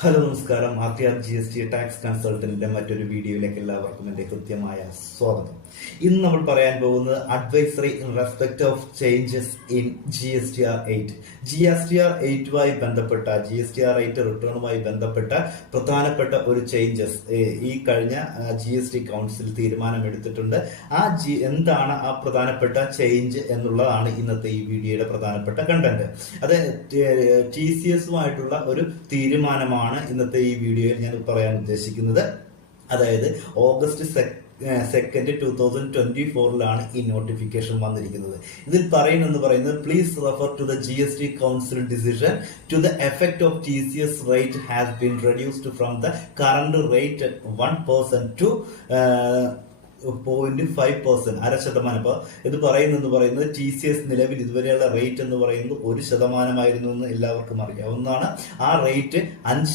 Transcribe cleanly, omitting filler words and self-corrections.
Hello നമസ്കാരം. R G S T tax കൺസൾട്ടന്റിന്റെ മറ്റൊരു വീഡിയോയിലേക്ക് എല്ലാവർക്കും എന്റെ കൃത്യമായ സ്വാഗതം. ഇന്ന് നമ്മൾ പറയാൻ പോകുന്നത് advisory in respect of changes in GSTR 8. GSTR 8മായി ബന്ധപ്പെട്ട GSTR 8 റിട്ടേണുമായി ബന്ധപ്പെട്ട പ്രധാനപ്പെട്ട ഒരു ചേഞ്ചസ് ഈ കഴിഞ്ഞ GST കൗൺസിൽ തീരുമാനമെടുത്തിട്ടുണ്ട്. എന്താണ് ആ പ്രധാനപ്പെട്ട ചേഞ്ച് എന്നുള്ളതാണ് ഇന്നത്തെ ഈ വീഡിയോയുടെ പ്രധാനപ്പെട്ട കണ്ടന്റ്. അത് TCSുമായിട്ടുള്ള ഒരു തീരുമാനമാണ് ഇന്നത്തെ ഈ വീഡിയോയിൽ ഞാൻ പറയാൻ ഉദ്ദേശിക്കുന്നത്. അതായത് ഓഗസ്റ്റ് 2, 2024 ഈ നോട്ടിഫിക്കേഷൻ വന്നിരിക്കുന്നത്. ഇതിൽ പറയുന്നത് please refer to the GST council decision to the effect of TCS rate has been reduced from the current rate 1% to 0.5%, 0.5%. അപ്പൊ ഇത് പറയുന്നത് TCS നിലവിൽ ഇതുവരെയുള്ള റേറ്റ് എന്ന് പറയുന്നത് 1% എന്ന് എല്ലാവർക്കും അറിയാവുന്നതാണ്. ആ റേറ്റ്